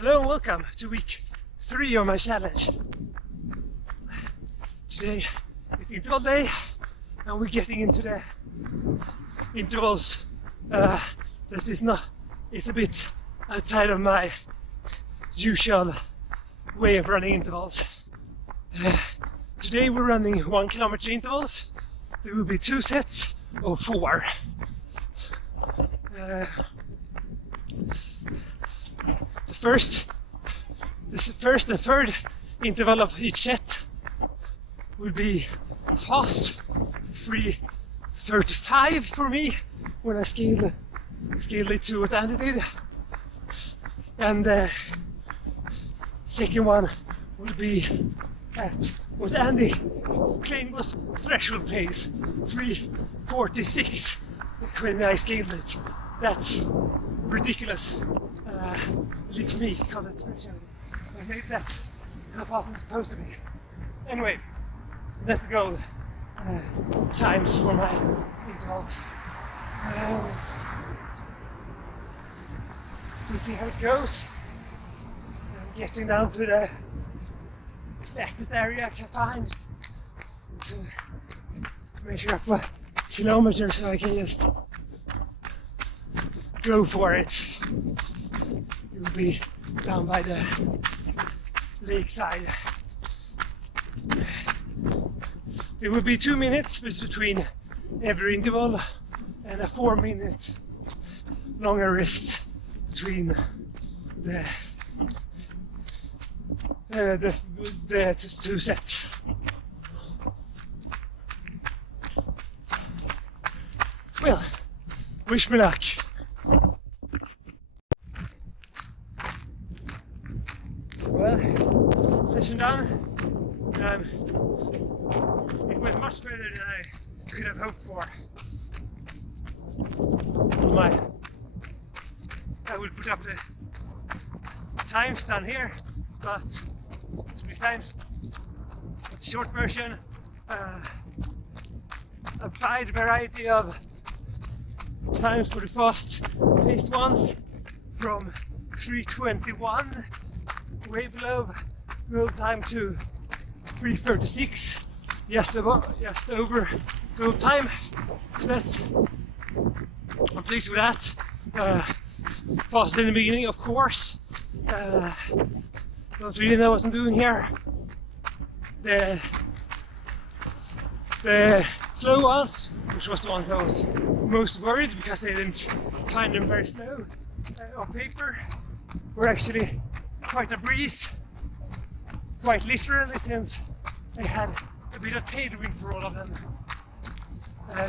Hello and welcome to week 3 of my challenge. Today is interval day and we're getting into the intervals that is a bit outside of my usual way of running intervals. Today we're running 1 kilometer intervals. There will be 2 sets of 4. The first and third interval of each set will be fast 3:35 for me when I scale it to what Andy did, and the second one will be at what Andy claimed was threshold pace 3:46 when I scaled it. That's ridiculous. At least for me to call it threshold. Okay, that's how fast I'm supposed to be. Anyway, that's the goal. Times for my intervals. We'll see how it goes. I'm getting down to the flattest area I can find to measure up a kilometer so I can just go for it. It will be down by the lakeside. There will be 2 minutes between every interval and a 4-minute longer rest between the 2 sets. Well, wish me luck. Well, session done. It went much better than I could have hoped for. I will put up the times down here, but to be times the short version, a wide variety of times for the fast-paced ones, from 3:21, way below goal time, to 3:36, just over goal time. So I'm pleased with that. Fast in the beginning, of course. Don't really know what I'm doing here. The slow ones, which was the ones I was most worried because they didn't find them very slow on paper, were actually quite a breeze, quite literally, since I had a bit of tailwind for all of them.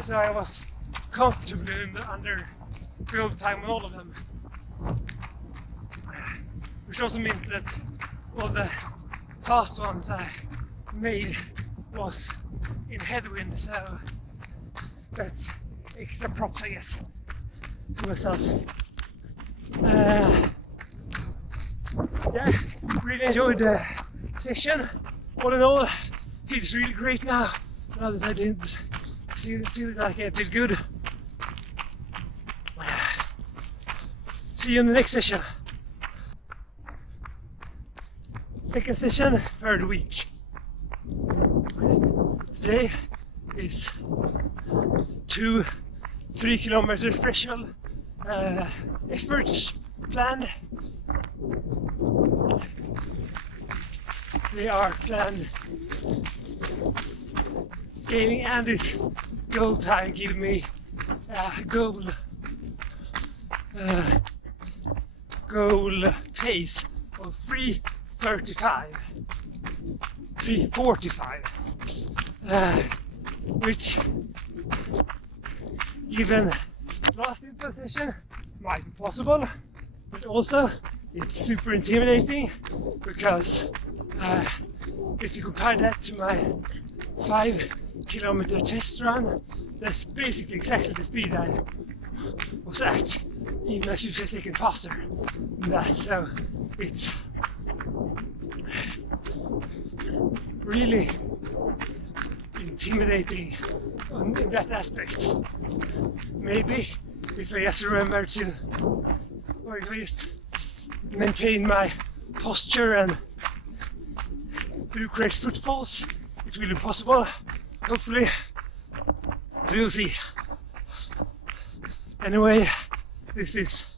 So I was comfortable under goal time on all of them. Which also meant that all the fast ones I made was in headwind, so that's extra props, I guess, for myself. Yeah, really enjoyed the session. All in all, feels really great now that I didn't feel like I did good. See you in the next session. Second session, third week. Today is 2 3-kilometer threshold efforts planned. They are planned scaling Andy's goal time, give me goal pace of 3:35, 3:45, which, given last interval session, might be possible, but also it's super intimidating because if you compare that to my 5-kilometer test run, that's basically exactly the speed I was at, even a few seconds faster than that. So it's really intimidating in that aspect. Maybe if I just remember to, or at least maintain my posture and do great footfalls. It will be possible, hopefully. We'll see. Anyway, this is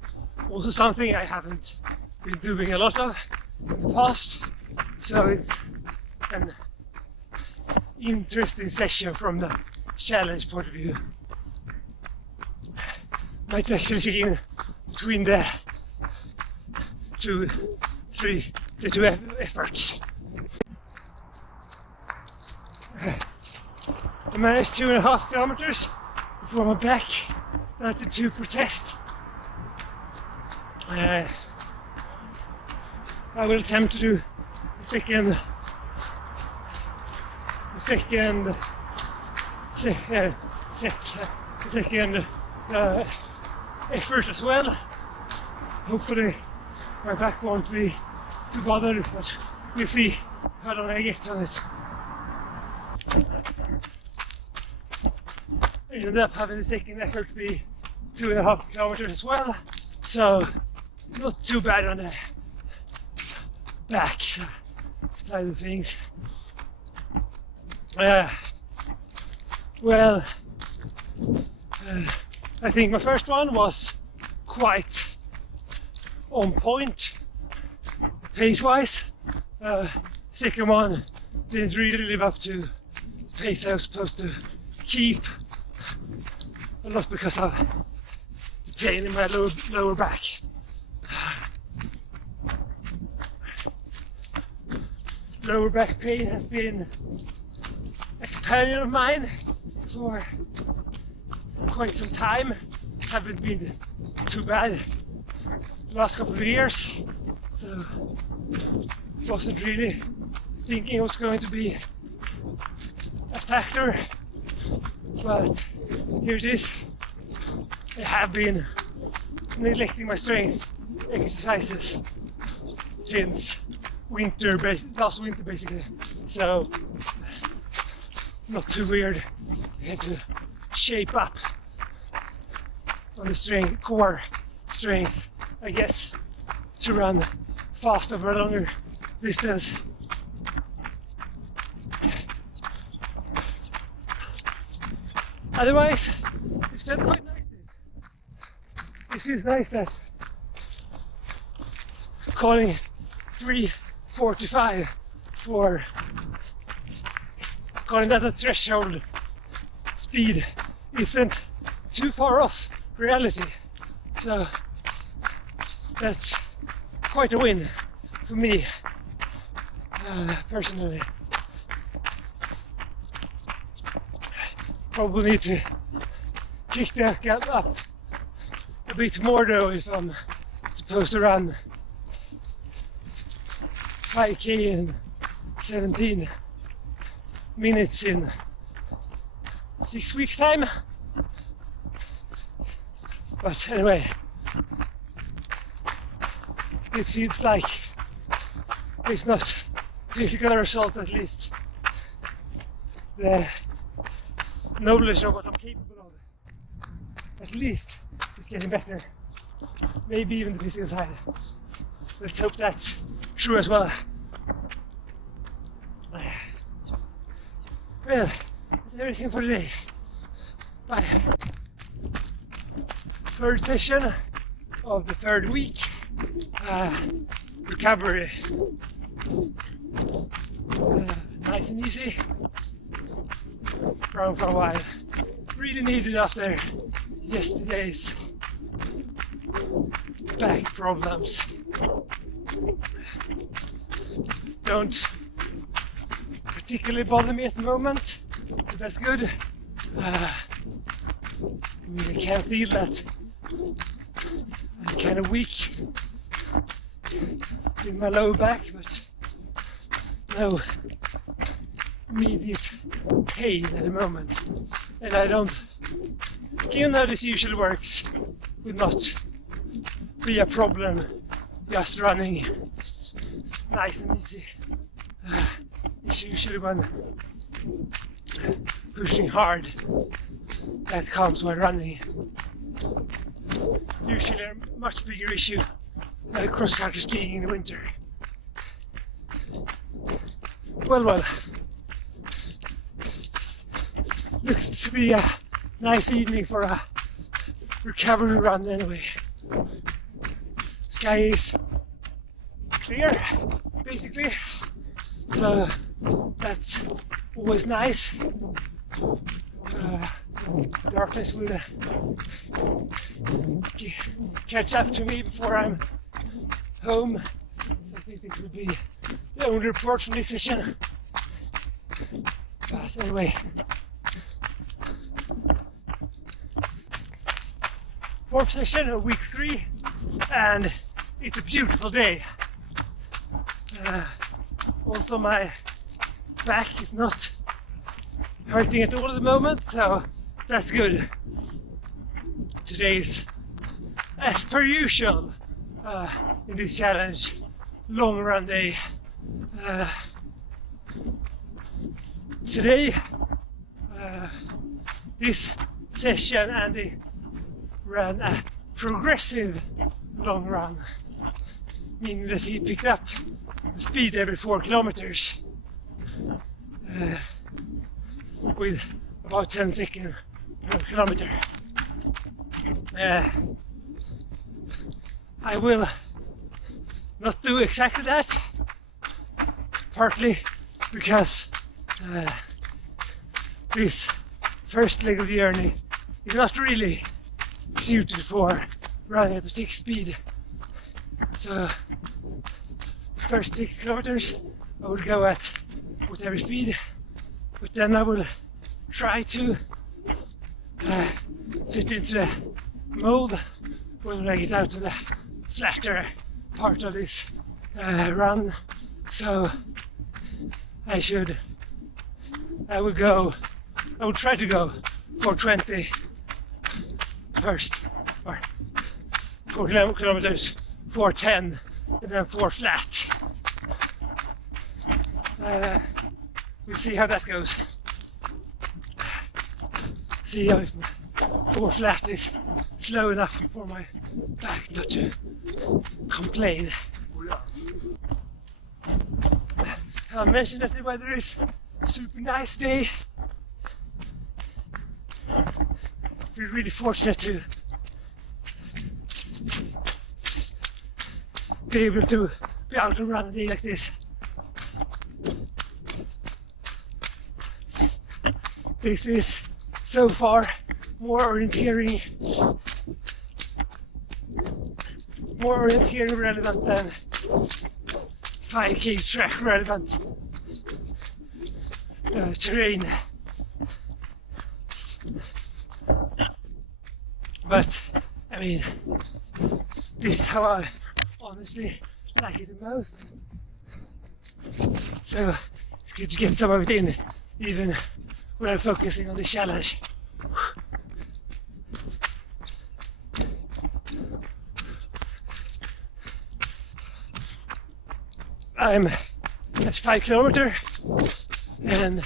also something I haven't been doing a lot of in the past, so it's an interesting session from the challenge point of view. Might actually check in between the two efforts. I managed 2.5 kilometers before my back started to protest. I will attempt to do the second effort as well. Hopefully my back won't be too bothered, but we'll see how long I get on it. I ended up having the second effort be 2.5 kilometers as well, so not too bad on the back side of things. I think my first one was quite on point pace-wise. Second one didn't really live up to the pace I was supposed to keep. A lot because of the pain in my lower back. Lower back pain has been a companion of mine for quite some time. Haven't been too bad the last couple of years, so wasn't really thinking it was going to be a factor, but here it is. I have been neglecting my strength exercises since last winter basically, so not too weird. I have to shape up on the core strength, I guess, to run fast over a longer distance. Otherwise, it's felt quite nice. It feels nice that calling 3:45 for calling that a threshold speed isn't too far off reality. So that's quite a win for me personally. Probably need to kick that gap up a bit more though if I'm supposed to run 5k in 17 minutes in 6 weeks time. But anyway, it feels like, if not physical result, at least the knowledge of what I'm capable of at least is getting better. Maybe even the physical side. Let's hope that's true as well. Well, that's everything for today. Bye. Third session of the third week. Recovery. Nice and easy. Run for a while. Really needed after yesterday's back problems. Don't particularly bother me at the moment, so that's good. I can't feel that I'm kind of weak in my lower back, but no immediate pain at the moment. And I don't, even though this usually works, would not be a problem just running nice and easy. It's usually when pushing hard that comes when running. Usually a much bigger issue cross-country skiing in the winter. Well, looks to be a nice evening for a recovery run anyway. Sky is clear, basically, so that's always nice. Darkness will catch up to me before I'm home, so I think this would be the only report from this session. But anyway, fourth session of week 3, and it's a beautiful day. Also, my back is not hurting at all at the moment, so that's good. Today's, as per usual, in this challenge, long run day. Today, this session, Andy ran a progressive long run, meaning that he picked up the speed every 4 kilometers with about 10 seconds per kilometer. I will not do exactly that, partly because this first leg of the journey is not really suited for running at a fixed speed. So the first 6 kilometers I will go at whatever speed, but then I will try to fit into the mold when I get out to the flatter part of this run. So I will try to go 4:20 first, or 4 kilometers, 4:10, and then 4 flat. We'll see how that goes. See if 4 flat is slow enough for my back not to complain. I mentioned that the weather is super nice today. We're really fortunate to be able to be out and run a day like this. This is so far more orienteering relevant than 5K track relevant terrain. But I mean, this is how I honestly like it the most. So it's good to get some of it in, even when I'm focusing on the challenge. I'm at 5 kilometers and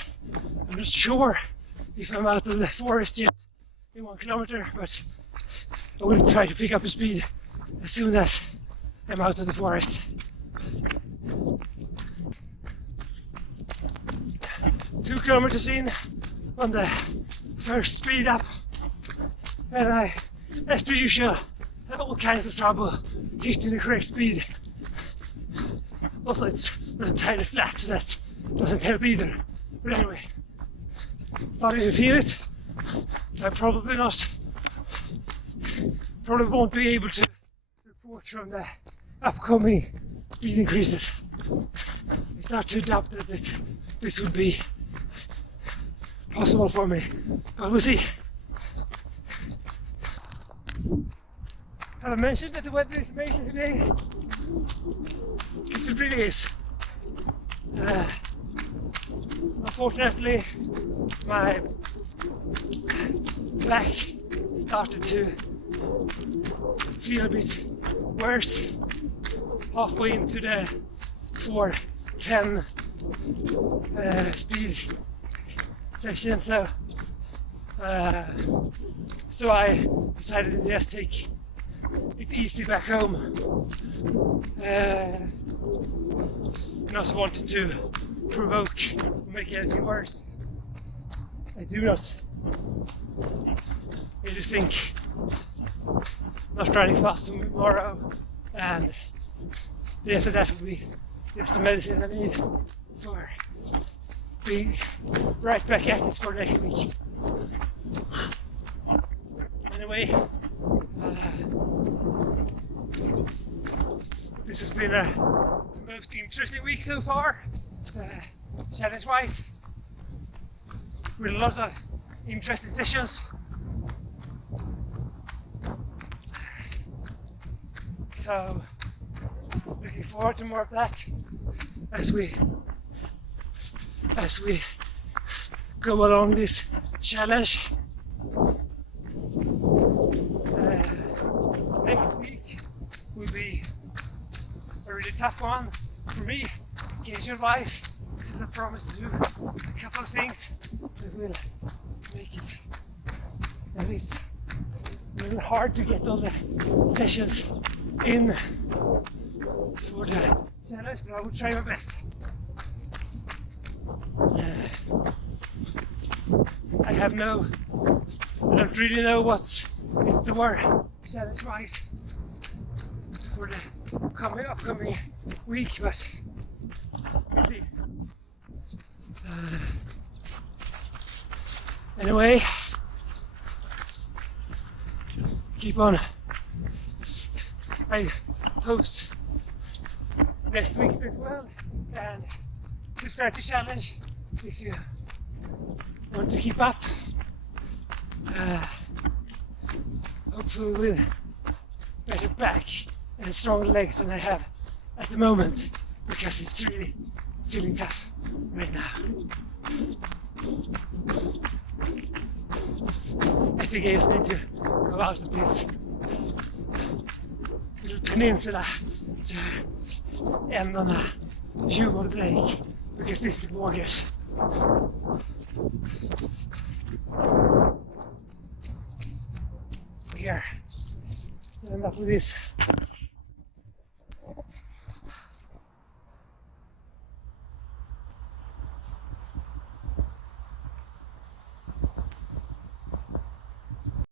I'm not sure if I'm out of the forest yet in 1 kilometer, but I will try to pick up the speed as soon as I'm out of the forest. 2 kilometers in on the first speed up, and I, as per usual, have all kinds of trouble hitting the correct speed. Also, it's not entirely flat, so that doesn't help either. But anyway, starting to feel it, so I probably won't be able to report from the upcoming speed increases. I start to doubt that this would be possible for me, but we'll see. Have I mentioned that the weather is amazing today? Because it really is. Unfortunately, my back started to feel a bit worse halfway into the 4:10 speed section, so I decided to just take it it's easy back home. Not wanting to provoke or make anything worse. I do not really think not running fast tomorrow and the after that will be just the medicine I need for being right back at it for next week. Anyway, this has been the most interesting week so far, challenge-wise, with a lot of interesting sessions. So, looking forward to more of that as we go along this challenge. Next week will be a really tough one for me, schedule-wise, because I promised to do a couple of things that will make it at least a little hard to get all the sessions in for the challenge, but I will try my best. I don't really know what's in store challenge-wise for the upcoming week, but we'll see. Anyway, keep on. I post next week's as well, and subscribe to challenge if you want to keep up. Hopefully with better back and stronger legs than I have at the moment, because it's really feeling tough right now. I think I just need to go out of this little peninsula to end on a humid lake, because this is gorgeous. Here, end up with this.